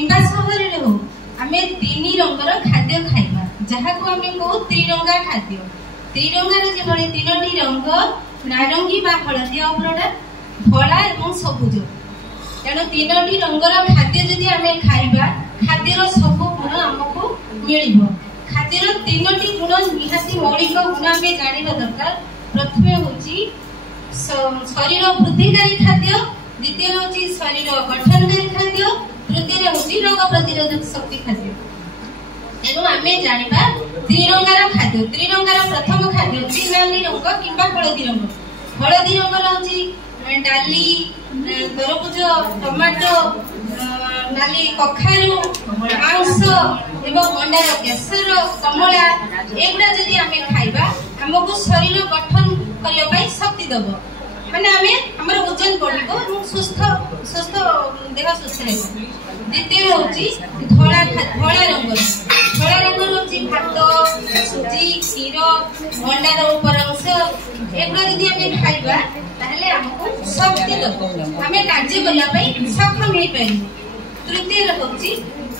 किंबा सहर हो आम तीन रंगर खाद्य खाइबा जहाँ को आम कहू त्रिरंगा खाद्य। त्रिरंगार जो तीनोटी रंग नारंगी बा हलदिया उपरटा धला और सबुज तेणु तीनोटी रंगर खाद्य जदि आम खाइबा खाद्यर सब गुण आमको मिल। खाद्यर तीनोटी गुण निहाती मौलिक गुण आम जाना दरकार। प्रथम हूँ शरीर वृद्धिकारी खाद्य, द्वितीय हूँ शरीर गठनकारी खाद्य, तृतीय हूँ रोग प्रतिरोधक शक्ति खाद्य। तेणु आम जाना त्रिरंगार खाद्य। त्रिरंगार प्रथम खाद्य हूँ नाली रंग किंबा हलदी रंग। हलदी रंगर हूँ डाली, तरबुज, टमाटो, नाली कखारू, मांस एवं अंडार केसर, कमला एगुड़ा जदि आम खाइबा हमको शरीर गठन करने शक्ति दब माने आमे हमर वजन बढ़िबो और सुस्थ सुस्थ देह सुस्थ रहबो। द्वितीय होची धोला रंग। धोला रंग होची भात, सुजी, क्षीर, अंडार ऊपर अंश एगुड़ा जदि आमे खाइबा ताहले हमको शक्ति दब आमे कार्य करला पई सक्षम हे परिबो। तृतीय होची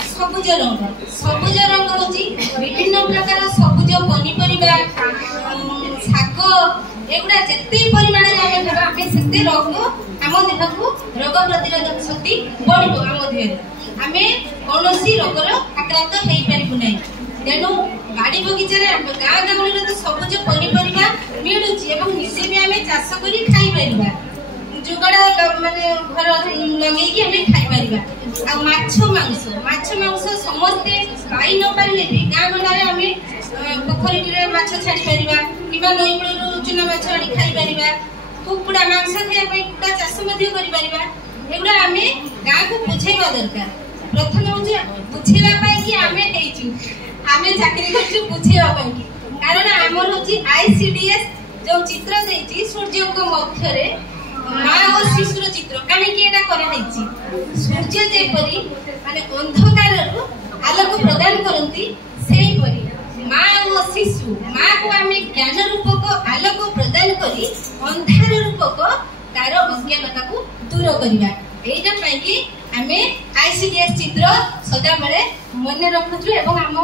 सबुज रंग। सबुज रंग होची विभिन्न प्रकार सबुज पनीपरिबा, शाक एगुड़ा जिते परिमाण में आम से रोग आम देह को रोग प्रतिरोधक शक्ति बढ़ आम देह आम कौन रोगर आक्रांत हो पारू ना। तेणु बाड़ी बगीचा गाँ गहली तो सबुज पनीपरिया मिलूँ निजे भी आम चाष कर खाईपर जुगड़ा माने घर लगे आम खाईपर। माछ मांस समस्ते पाई न पारे भी गाँ गंडारे आम पोखरी माछ छाड़ी पार कि नई कूल चूना माछ आनी खाईपर। कुकुड़ा मांस खाई कुकुड़ा चाष एगुड़ा आम गाँ को बुझेगा दरकार। प्रथम हूँ बुझेगा आम चाकरी कर बुझेगा कारण आमर हूँ ICDS जो चित्र देती सूर्य मध्य माँ और शिशुर चित्र कहीं सूर्य जेपरी माने अंधकार आलोक प्रदान करती से माँ और शिशु माँ को आम ज्ञान रूपक आलोक प्रदान करी अंधार रूपक तार अज्ञानता को दूर करवा। यही आम ICDS चित्र सदा बेले मन रखुचु एवं आम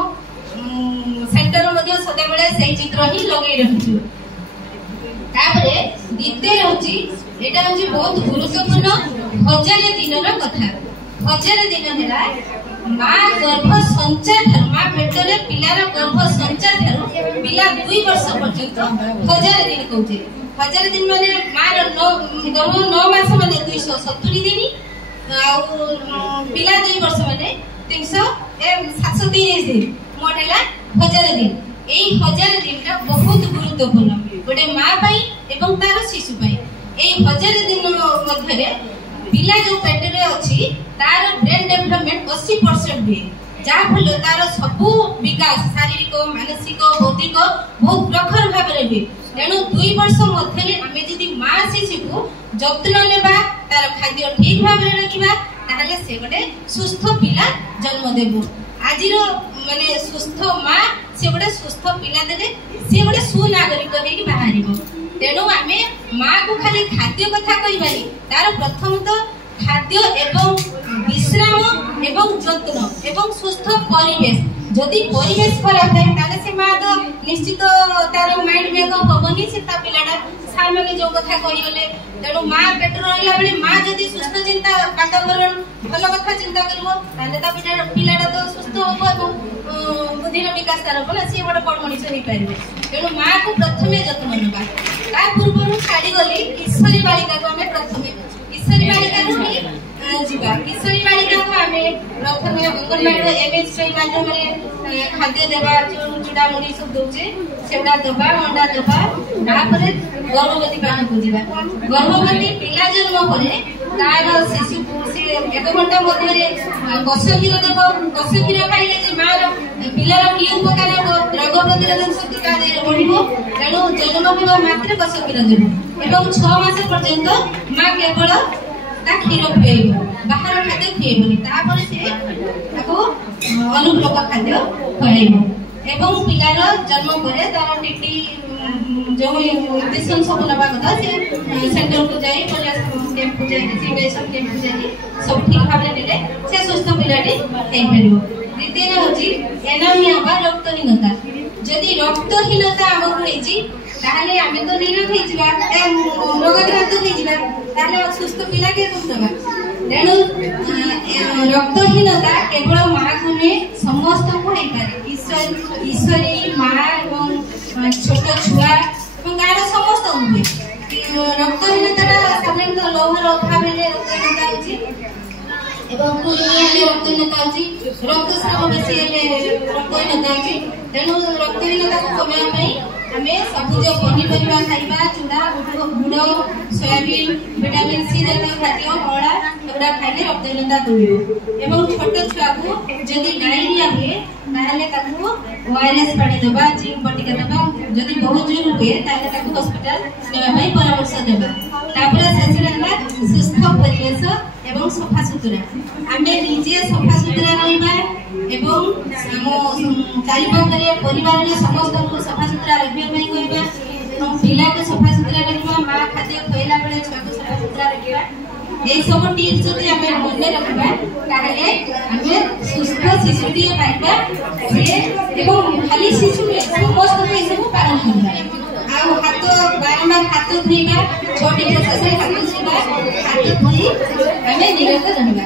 सेंटर सदा बेले से चित्र ही लगे रखुचु। द्वितीय हूँ बहुत गुरुत्वपूर्ण 1000 दिन कथा। 1000 दिन है माँ गर्भ संचार माँ पेटरे पिलार गर्भ संचार पिला 2 वर्ष पर्यंत 1000 दिन कहते। 1000 दिन माने मार गर्भ 9 मास माने 270 दिन पिला 2 वर्ष माने 730 दिन मोट है 1000 दिन। यही 1000 दिन बहुत गुरुत्वपूर्ण गोटे माँ एवं तार शिशु यही 1000 दिन मध्य पिला जो पेटरे अच्छी तार ब्रेन डेवलपमेंट 80% हुए जहाँफल तार सबू विकास शारीरिक मानसिक बौद्धिक बहुत प्रखर भाव में हुए। तेणु 2 वर्ष मध्य आम जी माँ शिशु को जत्न नेबा तार खाद्य ठीक भाव में रखा ताहले से गोटे सुस्थ पिला जन्म देबो। आज माने सुस्थ माँ से गोटे सुस्थ पिला देले से गोटे सुनागरिक होगी बाहर। तेणु आम माँ को खाली खाद्य कथा कहबानी तार प्रथम तो खाद्य एवं विश्राम एवं जत्न एवं सुस्थ परिवेश जदि परिवेश खराब है ताले से माँ तो निश्चित तार माइंड मेकअप होबनी से ता पिलाटा सार माने जो कथा कहिगले। तेणु माँ पेट रहिला बेले माँ जदि सुस्थ चिंता वातावरण भल कथा चिंता करिवो ताले ता पिलाटा तो सुस्थ होबो बुद्धिर विकास तार होबो ना से बड़ बड़ मनुष्य होई पारिबे। तेणु माँ को प्रथमे जत्न नेबा ता पूर्व छाड़ी गली किशोरी बालिका को आम प्रथमे किशोरी बालिका को जीवा। किशोरी बालिका को आम प्रथमे अंगनवाड़ी MHI माध्यम खाद्य देवा चूड़ा मुड़ी सब दौचे सेगुड़ा दबा अंडा दबा तापर गर्भवती पाठ को जीवा। गर्भवती पिला जन्म करे तार शिशु को से 1 घंटा मध्य कष क्षीर देव। कष क्षीर खाइले जे मार पिलार कि उपकार हो रोग प्रतिरोधक शक्ति ता देह बढ़िबो। तेणु जन्म होगा मात्र कष क्षीर देव एवं 6 मास पर्यंत माँ केवल क्षीर खुएब बाहर खाद्य खुएबनी तापर से अनुपूरक खाद्य खुएब एवं पिलार जन्म पर तार टीटी जो इंजेक्शन सब नवा कथा से सेंटर को जाई कैंप को जाई इंजेक्शन कैंप को जाई सब ठीक भाव नेले से सुस्थ पिलाटी हेई परिबो। द्वितीय होची एनामिया बा रक्तहीनता। जदि रक्तहीनता हमकु हेची ताहले आमे तो निरोग हेई जिबा रोगाक्रांत हेई जिबा ताहले सुस्थ पिला के दबा। तेणु रक्तहीनता केवल माँ को नहीं समस्त को हेई पारे। ईश्वरी माँ एवं छोट छुआ गाँव समस्त हुए रक्तहीनता साधारणतः लौहर अभाव रक्तहीनता होची एवं कुर्मी रक्तहीनता होची रक्तस्राव बेसी रक्तहीनता होची। तेणु रक्तहीनता को कमाया पई हमें सबुज पनीपरिया खाइबा चूड़ा गुड़ सोयाबीन विटामिन सी जातीय खाद्य अड़ा एगुड़ा खाइले रक्तहीनता दूर एवं छोट छुआ को जदि डायरिया हुए ताहले ताकू ओआरएस पानी देबा जिंक बटिका देबा जदि बहुत जोर हुए ताहले ताकू हॉस्पिटल नेबा पई परामर्श देबा। तापर सेसिरला सुस्थ परिवेश एवं सफा सुतरा आमे निजे सफा सुतरा रहिबा एवं चारिपाखरे परिवार रे समस्त को सफा सुतरा रखिबा पई कहबा एवं पिला को सफा सुतरा रखिबा मां खाद्य खइला बेले छुआ को सफा सुतरा रखिबा। এই সব টিপস যদি আমি মনে রাখবা তাহলে আমি সুস্থ শিশুটি পাইবা যে এবং খালি শিশু সমস্ত এই সব পালন করবা। আর হাত বারবার হাত ধুইবা ছোট প্রসেসে হাত ধুইবা হাত ধুই আমি নিরন্ত ରହିବା।